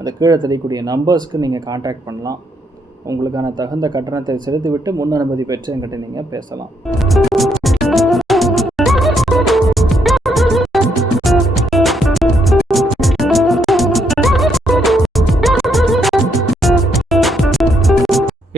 அந்த கீழே தெரியக்கூடிய நம்பர்ஸ்க்கு நீங்கள் காண்டாக்ட் பண்ணலாம். உங்களுக்கான தகுந்த கட்டணத்தை செலுத்திவிட்டு முன் அனுமதி பெற்று என்கிட்ட நீங்கள் பேசலாம்.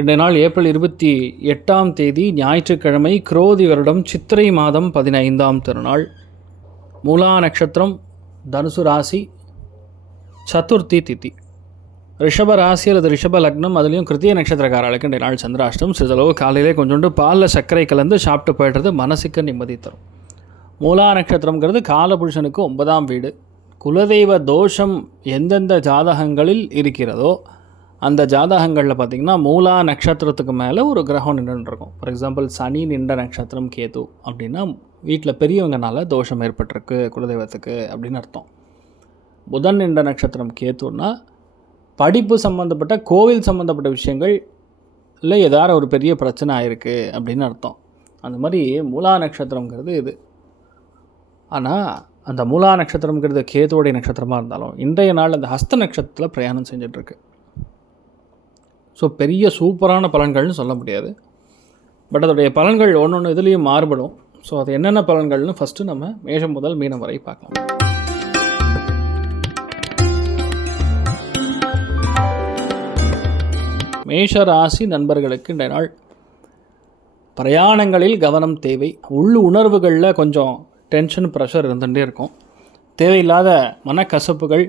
இன்றைய நாள் ஏப்ரல் இருபத்தி எட்டாம் தேதி ஞாயிற்றுக்கிழமை குரோதி வருடம் சித்திரை மாதம் பதினைந்தாம் திருநாள். மூலா நட்சத்திரம் தனுசு ராசி சதுர்த்தி திதி. ரிஷப ராசி அல்லது ரிஷப லக்னம் அதுலேயும் கிருத்திய நட்சத்திரக்காரர்களுக்கு இன்றைய நாள் சந்திராஷ்டம் சிறிதளவு காலையிலே கொஞ்சோண்டு பாலில் சர்க்கரை கலந்து சாப்பிட்டு போய்டுறது மனசுக்கு நிம்மதி தரும். மூலா நட்சத்திரங்கிறது காலபுருஷனுக்கு ஒன்பதாம் வீடு. குலதெய்வ தோஷம் எந்தெந்த ஜாதகங்களில் இருக்கிறதோ அந்த ஜாதகங்களில் பார்த்திங்கன்னா மூலா நட்சத்திரத்துக்கு மேலே ஒரு கிரகம் நின்றுருக்கும். இருக்கும் ஃபார் எக்ஸாம்பிள் சனி நின்ற நட்சத்திரம் கேது அப்படின்னா வீட்டில் பெரியவங்கனால தோஷம் ஏற்பட்டிருக்கு குலதெய்வத்துக்கு அப்படின்னு அர்த்தம். புதன் என்ற நட்சத்திரம் கேத்துன்னா படிப்பு சம்மந்தப்பட்ட கோவில் சம்மந்தப்பட்ட விஷயங்கள் இல்லை ஏதாவது ஒரு பெரிய பிரச்சனை ஆயிருக்கு அப்படின்னு அர்த்தம். அந்த மாதிரி மூலா நட்சத்திரங்கிறது இது. ஆனால் அந்த மூலா நட்சத்திரங்கிறது கேத்துவோடைய நட்சத்திரமாக இருந்தாலும் இன்றைய நாள் அந்த ஹஸ்த நட்சத்திரத்தில் பிரயாணம் செஞ்சிட்ருக்கு. ஸோ பெரிய சூப்பரான பலன்கள்னு சொல்ல முடியாது. பட் அதோடைய பலன்கள் ஒன்று ஒன்று இதுலேயும் மாறுபடும். ஸோ அது என்னென்ன பலன்கள்னு ஃபஸ்ட்டு நம்ம மேஷம் முதல் மீனம் வரை பார்க்கலாம். மேஷ ராசி நண்பர்களுக்கு இந்த நாள் பிரயாணங்களில் கவனம் தேவை. உள் உணர்வுகளில் கொஞ்சம் டென்ஷன் ப்ரெஷர் இருந்துகிட்டே இருக்கும். தேவையில்லாத மனக்கசப்புகள்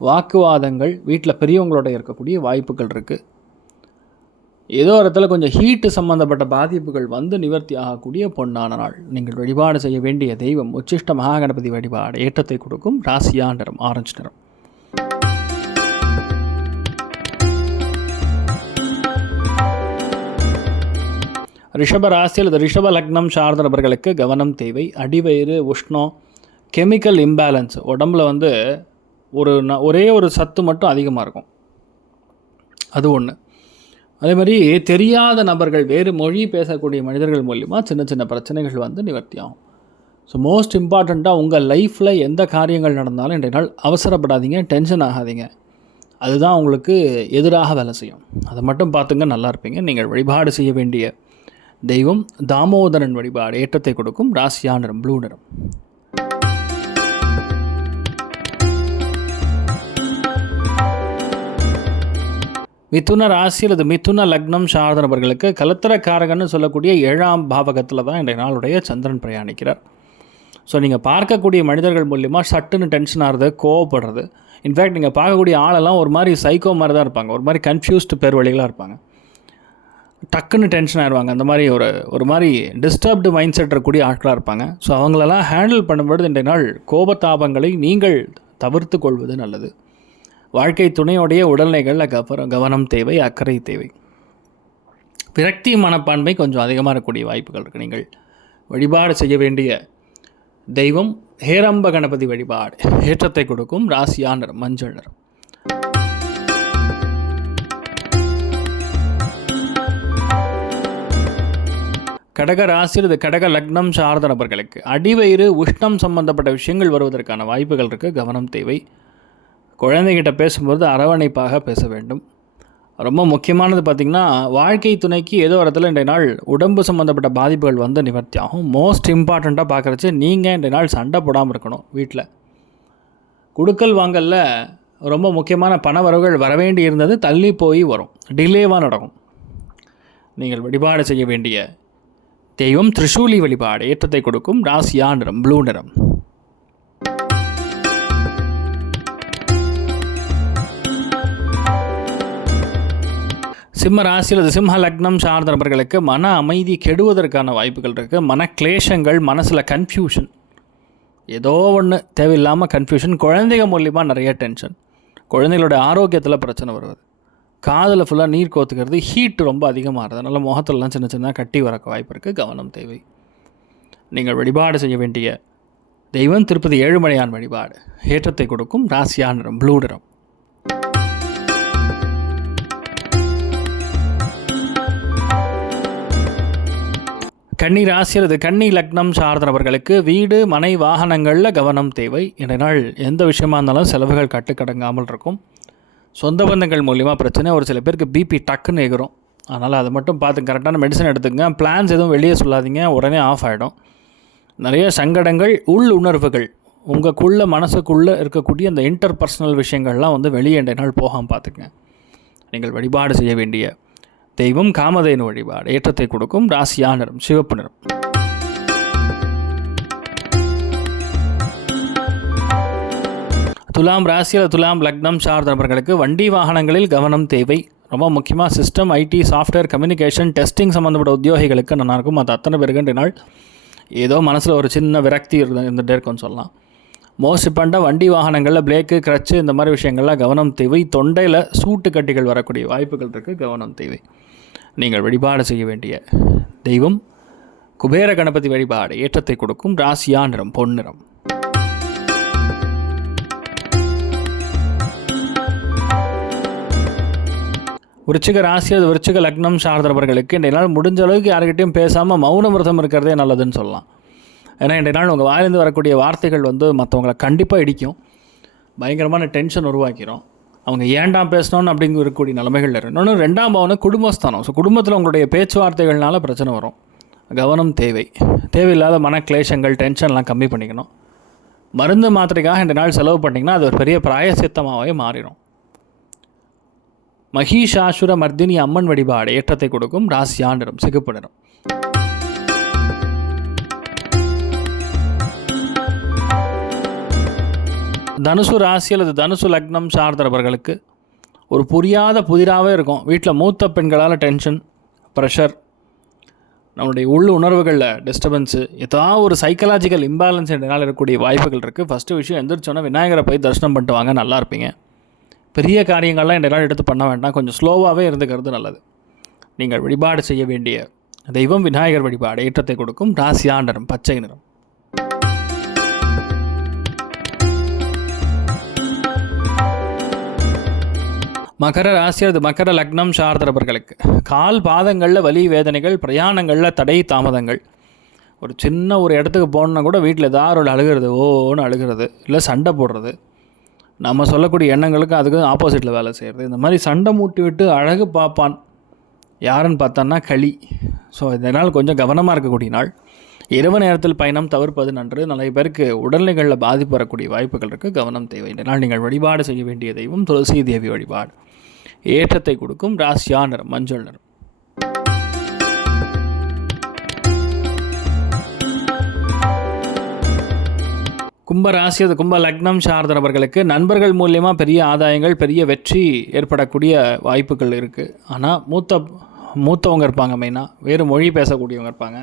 வாக்குவாதங்கள் வீட்டில் பெரியவங்களோட இருக்கக்கூடிய வாய்ப்புகள் இருக்குது ஏதோ இடத்துல கொஞ்சம் ஹீட்டு சம்மந்தப்பட்ட பாதிப்புகள் வந்து நிவர்த்தி ஆகக்கூடிய பொன்னான நாள். நீங்கள் வழிபாடு செய்ய வேண்டிய தெய்வம் உச்சிஷ்ட மகாகணபதி வழிபாடு ஏற்றத்தை கொடுக்கும் ராசியா நிறம் ஆரஞ்சு நிறம். ரிஷப ராசி அல்லது ரிஷப லக்னம் சார்ந்த நபர்களுக்கு கவனம் தேவை. அடிவயிறு உஷ்ணம் கெமிக்கல் இம்பேலன்ஸ். உடம்புல வந்து ஒரு ந ஒரே ஒரு சத்து மட்டும் அதிகமாக இருக்கும். அது ஒன்று அதே மாதிரி தெரியாத நபர்கள் வேறு மொழி பேசக்கூடிய மனிதர்கள் மூலிமா சின்ன சின்ன பிரச்சனைகள் வந்து நிவர்த்தி ஆகும். ஸோ மோஸ்ட் இம்பார்ட்டண்ட்டாக உங்கள் லைஃப்பில் எந்த காரியங்கள் நடந்தாலும் இன்றைய நாள் அவசரப்படாதீங்க டென்ஷன் ஆகாதீங்க. அதுதான் உங்களுக்கு எதிராக வேலை செய்யும். அதை மட்டும் பார்த்துங்க நல்லா இருப்பீங்க. நீங்கள் வழிபாடு செய்ய வேண்டிய தெய்வம் தாமோதரன் வழிபாடு ஏற்றத்தை கொடுக்கும் ராசியா நிறம் ப்ளூ நிறம். மிதுன ராசி அல்லது மிதுன லக்னம் சார்ந்த நபர்களுக்கு கலத்திரக்காரகன்னு சொல்லக்கூடிய ஏழாம் பாவகத்தில் தான் இன்றைய நாளுடைய சந்திரன் பிரயாணிக்கிறார். ஸோ நீங்கள் பார்க்கக்கூடிய மனிதர்கள் மூலியமாக சட்டுன்னு டென்ஷன் ஆகிறது கோவப்படுறது. இன்ஃபேக்ட் நீங்கள் பார்க்கக்கூடிய ஆளெல்லாம் ஒரு மாதிரி சைக்கோ மாதிரி தான் இருப்பாங்க. ஒரு மாதிரி கன்ஃபியூஸ்டு பேர்வழிகளாக இருப்பாங்க. டக்குன்னு டென்ஷன் ஆயிடுவாங்க அந்த மாதிரி ஒரு ஒரு மாதிரி டிஸ்டர்ப்டு மைண்ட் செட் இருக்கக்கூடிய ஆட்களாக இருப்பாங்க. ஸோ அவங்களெல்லாம் ஹேண்டில் பண்ணும்பொழுது இன்றைய நாள் கோபத்தாபங்களை நீங்கள் தவிர்த்து கொள்வது நல்லது. வாழ்க்கை துணையோடைய உடல்நிலைகளில் கவனம் கவனம் தேவை அக்கறை தேவை. விரக்தி மனப்பான்மை கொஞ்சம் அதிகமாக இருக்கக்கூடிய வாய்ப்புகள் இருக்குது நீங்கள் வழிபாடு செய்ய வேண்டிய தெய்வம் ஹேரம்ப கணபதி வழிபாடு ஏற்றத்தை கொடுக்கும் ராசியானர் மஞ்சள் நிறம். கடக ராசி அல்லது கடக லக்னம் சார்ந்த நபர்களுக்கு அடிவயிறு உஷ்ணம் சம்பந்தப்பட்ட விஷயங்கள் வருவதற்கான வாய்ப்புகள் இருக்குது கவனம் தேவை. குழந்தைகிட்ட பேசும்போது அரவணைப்பாக பேச வேண்டும். ரொம்ப முக்கியமானது பார்த்திங்கன்னா வாழ்க்கை துணைக்கு ஏதோ இடத்துல இன்றைய நாள் உடம்பு சம்மந்தப்பட்ட பாதிப்புகள் வந்து நிவர்த்தி ஆகும் மோஸ்ட் இம்பார்ட்டண்ட்டாக பார்க்குறச்சு நீங்கள் இன்றைய நாள் சண்டை போடாமல் இருக்கணும் வீட்டில் குடுக்கல் வாங்கலில் ரொம்ப முக்கியமான பண வரவுகள் வரவேண்டி இருந்தது தள்ளி போய் வரும். டிலேவாக நடக்கும். நீங்கள் வழிபாடு செய்ய வேண்டிய தெய்வம் திரிசூலி வழிபாடு ஏற்றத்தை கொடுக்கும் ராசியா நிறம் ப்ளூ நிறம். சிம்ம ராசி அல்லது சிம்ம லக்னம் சார்ந்த நபர்களுக்கு மன அமைதி கெடுவதற்கான வாய்ப்புகள் இருக்குது மன கிளேஷங்கள் மனசில் கன்ஃபியூஷன் ஏதோ ஒன்று தேவையில்லாமல் கன்ஃபியூஷன் குழந்தைங்க மூலிமா நிறைய டென்ஷன் குழந்தைகளோட ஆரோக்கியத்தில் பிரச்சனை வருவது. காதில் ஃபுல்லாக நீர் கோத்துக்கிறது ஹீட் ரொம்ப அதிகமாகிறது. அதனால் முகத்திலலாம் சின்ன சின்ன கட்டி வரக்க வாய்ப்பு இருக்குது கவனம் தேவை. நீங்கள் வழிபாடு செய்ய வேண்டிய தெய்வம் திருப்பதி ஏழுமலையான் வழிபாடு. ஏற்றத்தை கொடுக்கும் ராசியா நிறம் ப்ளூ நிறம். கன்னி ராசி அல்லது கன்னி லக்னம் சார்ந்தவர்களுக்கு வீடு மனை வாகனங்களில் கவனம் தேவை. இன்றைய நாள் எந்த விஷயமா இருந்தாலும் செலவுகள் கட்டுக்கடங்காமல் இருக்கும். சொந்த பந்தங்கள் மூலிமா பிரச்சனை. ஒரு சில பேருக்கு பிபி டக்குன்னு எகிறோம் அதனால் அதை மட்டும் பார்த்து கரெக்டான மெடிசன் எடுத்துக்கங்க. பிளான்ஸ் எதுவும் வெளியே சொல்லாதீங்க. உடனே ஆஃப் ஆகிடும் நிறைய சங்கடங்கள் உள் உணர்வுகள் உங்களுக்குள்ள மனசுக்குள்ளே இருக்கக்கூடிய அந்த இன்டர் பர்சனல் விஷயங்கள்லாம் வந்து வெளியே நாள் போகாமல் பார்த்துக்கங்க. நீங்கள் வழிபாடு செய்ய வேண்டிய தெய்வம் காமதேனு வழிபாடு. ஏற்றத்தை கொடுக்கும். ராசியா நிறம் சிவப்பு நிறம். துலாம் ராசியில் துலாம் லக்னம் சார்ந்தவர்களுக்கு வண்டி வாகனங்களில் கவனம் தேவை. ரொம்ப முக்கியமாக system IT software communication testing சம்மந்தப்பட்ட உத்தியோகிகளுக்கு நல்லா இருக்கும் அது அத்தனை பேருக்கு நாள் ஏதோ மனசில் ஒரு சின்ன விரக்தி இருந்துகிட்டே இருக்கும்னு சொல்லலாம். மோஸ்ட் இம்பார்ட்டாக வண்டி வாகனங்களில் பிரேக்கு க்ரச்சு இந்த மாதிரி விஷயங்கள்லாம் கவனம் தேவை. தொண்டையில் சூட்டு கட்டிகள் வரக்கூடிய வாய்ப்புகள் இருக்குது கவனம் தேவை. நீங்கள் வழிபாடு செய்ய வேண்டிய தெய்வம் குபேர கணபதி வழிபாடு ஏற்றத்தை கொடுக்கும். ராசியா நிறம் பொன்னிறம் விருச்சிக ராசி அது விருச்சிக லக்னம் சார்ந்தவர்களுக்கு இன்றைய நாள் முடிஞ்ச அளவுக்கு யாருக்கிட்டையும் பேசாமல் மௌன விரதம் இருக்கிறதே நல்லதுன்னு சொல்லலாம். ஏன்னா இன்றைய நாள் உங்கள் வாயிலிருந்து வரக்கூடிய வார்த்தைகள் வந்து மற்றவங்களை கண்டிப்பாக இடிக்கும். பயங்கரமான டென்ஷன் உருவாக்கிறோம் அவங்க ஏண்டாம் பேசணும்னு அப்படிங்கிற இருக்கக்கூடிய நிலைமைகள் இன்னொன்று ரெண்டாம் பவனு குடும்பஸ்தானம். ஸோ குடும்பத்தில் உங்களுடைய பேச்சுவார்த்தைகள்னால பிரச்சனை வரும். கவனம் தேவை. தேவையில்லாத மன கிளேஷங்கள் டென்ஷன்லாம் கம்மி பண்ணிக்கணும். மருந்து மாத்திரைக்காக இந்த நாள் செலவு பண்ணிங்கன்னா அது ஒரு பெரிய பிராயசித்தமாகவே மாறிடும் மகிஷாசுர மர்தினி அம்மன் வழிபாடு ஏற்றத்தை கொடுக்கும் ராசியா நிறம் சிகப்பு நிறம். தனுசு ராசி அல்லது தனுசு லக்னம் சார்ந்தவர்களுக்கு ஒரு புரியாத புதிராகவே இருக்கும். வீட்டில் மூத்த பெண்களால் டென்ஷன் ப்ரெஷர் நம்மளுடைய உள் உணர்வுகளில் டிஸ்டர்பன்ஸு ஏதாவது ஒரு சைக்கலாஜிக்கல் இம்பேலன்ஸ் என்னால் இருக்கக்கூடிய வாய்ப்புகள் இருக்குது ஃபஸ்ட்டு விஷயம் எந்திரிச்சோன்னா விநாயகரை போய் தரிசனம் பண்ணிட்டு வாங்க நல்லா இருப்பீங்க. பெரிய காரியங்கள்லாம் என்னால் எடுத்து பண்ண வேண்டாம். கொஞ்சம் ஸ்லோவாகவே இருந்துக்கிறது நல்லது. நீங்கள் வழிபாடு செய்ய வேண்டிய தெய்வம் விநாயகர் வழிபாடு ஏற்றத்தை கொடுக்கும் ராசியா நிறம் பச்சை நிறம். மகர ராசி அது மகர லக்னம் சார்ந்தவர்களுக்கு கால் பாதங்களில் வலி வேதனைகள் பிரயாணங்களில் தடை தாமதங்கள். ஒரு சின்ன ஒரு இடத்துக்கு போகணுன்னா கூட வீட்டில் ஏதாவது ஒரு அழுகிறது ஓன்னு அழுகிறது இல்லை சண்டை போடுறது. நம்ம சொல்லக்கூடிய எண்ணங்களுக்கு அதுக்கு ஆப்போசிட்டில் வேலை செய்கிறது இந்த மாதிரி சண்டை மூட்டி விட்டு அழகு பார்ப்பான் யாருன்னு பார்த்தோன்னா களி. ஸோ இதனால் கொஞ்சம் கவனமாக இருக்கக்கூடிய நாள். இரவு நேரத்தில் பயணம் தவிர்ப்பது நன்று. நிறைய பேருக்கு உடல்நிலைகளில் பாதிப்பு வரக்கூடிய வாய்ப்புகள் இருக்குது கவனம் தேவை. இந்த நாள் நீங்கள் வழிபாடு செய்ய வேண்டிய தெய்வம் துளசி தேவி வழிபாடு. ஏற்றத்தை கொடுக்கும். ராசியா நிறம் மஞ்சள் நிறம். கும்ப ராசி அது கும்ப லக்னம் சார்ந்தவர்களுக்கு நண்பர்கள் மூலியமாக பெரிய ஆதாயங்கள் பெரிய வெற்றி ஏற்படக்கூடிய வாய்ப்புகள் இருக்குது ஆனால் மூத்த மூத்தவங்க இருப்பாங்க மெயினாக வேறு மொழி பேசக்கூடியவங்க இருப்பாங்க.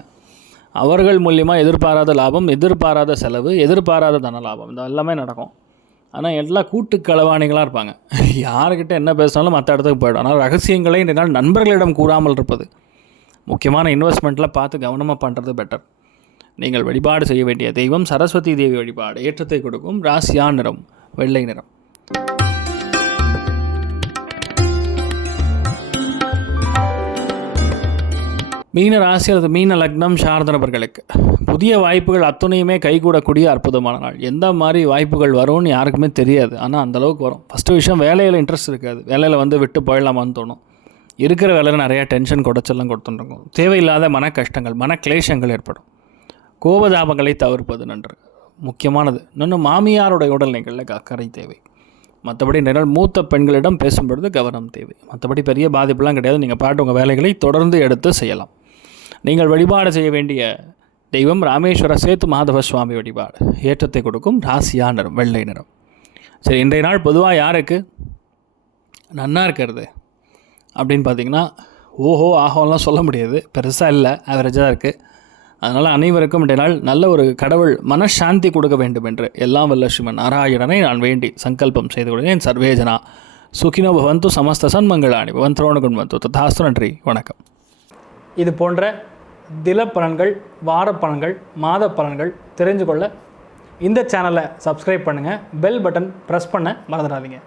அவர்கள் மூலியமாக எதிர்பாராத லாபம் எதிர்பாராத செலவு எதிர்பாராத தன லாபம் இந்த எல்லாமே நடக்கும். ஆனால் எல்லாம் கூட்டு களவாணிகளாக இருப்பாங்க. யாருக்கிட்ட என்ன பேசினாலும் மற்ற இடத்துக்கு போயிடும். ஆனால் ரகசியங்களை இந்த நாள் நண்பர்களிடம் கூறாமல் இருப்பது முக்கியமான இன்வெஸ்ட்மெண்ட்டில் பார்த்து கவனமாக பண்ணுறது பெட்டர் நீங்கள் வழிபாடு செய்ய வேண்டிய தெய்வம் சரஸ்வதி தேவி வழிபாடு. ஏற்றத்தை கொடுக்கும் ராசியா நிறம் வெள்ளை நிறம். மீன ராசி அல்லது மீன லக்னம் சார்ந்தனவர்களுக்கு புதிய வாய்ப்புகள் அத்துணையுமே கைகூடக்கூடிய அற்புதமான நாள். எந்த மாதிரி வாய்ப்புகள் வரும்னு யாருக்குமே தெரியாது. ஆனால் அந்தளவுக்கு வரும். ஃபஸ்ட்டு விஷயம் வேலையில் இன்ட்ரெஸ்ட் இருக்காது. வேலையில் வந்து விட்டு போயிடலாமான்னு தோணும். இருக்கிற வேலையில் நிறையா டென்ஷன் குடைச்செல்லாம் கொடுத்துருக்கும் தேவையில்லாத மன கஷ்டங்கள் மன கிளேஷங்கள் ஏற்படும். கோபதாபங்களை தவிர்ப்பது நன்று. முக்கியமானது இன்னொன்று மாமியாருடைய உடல்நிலைகளில் அக்கறை தேவை. மற்றபடி நிழல் மூத்த பெண்களிடம் பேசும்பொழுது கவனம் தேவை. மற்றபடி பெரிய பாதிப்புலாம் கிடையாது. நீங்கள் பாட்டு உங்கள் வேலைகளை தொடர்ந்து எடுத்து செய்யலாம். நீங்கள் வழிபாடு செய்ய வேண்டிய தெய்வம் ராமேஸ்வர சேத்து மாதவ சுவாமி வழிபாடு. ஏற்றத்தை கொடுக்கும் ராசியா நிறம் வெள்ளை நிறம். சரி இன்றைய நாள் பொதுவாக யாருக்கு? நன்னா இருக்கிறது. அப்படின்னு பார்த்தீங்கன்னா ஓஹோ ஆஹோலாம் சொல்ல முடியாது. பெருசாக இல்லை. ஆவரேஜாக இருக்குது அதனால் அனைவருக்கும் இடையினால் நல்ல ஒரு கடவுள் மனசாந்தி கொடுக்க வேண்டும் என்று எல்லாம் வல்ல சிவன் நாராயணனை நான் வேண்டி சங்கல்பம் செய்து கொள்கிறேன். சர்வேஜனா சுகினோ பவந்து சமஸ்த சன்மங்களாணி. பவந்தரோண வந்து ததாஸ்து நன்றி. வணக்கம். இது போன்ற தில பலன்கள் வார பலன்கள் மாத பலன்கள் தெரிஞ்சு கொள்ள இந்த சேனலை சப்ஸ்கிரைப் பண்ணுங்கள் பெல் பட்டன் ப்ரெஸ் பண்ண மறந்துடாதீங்க.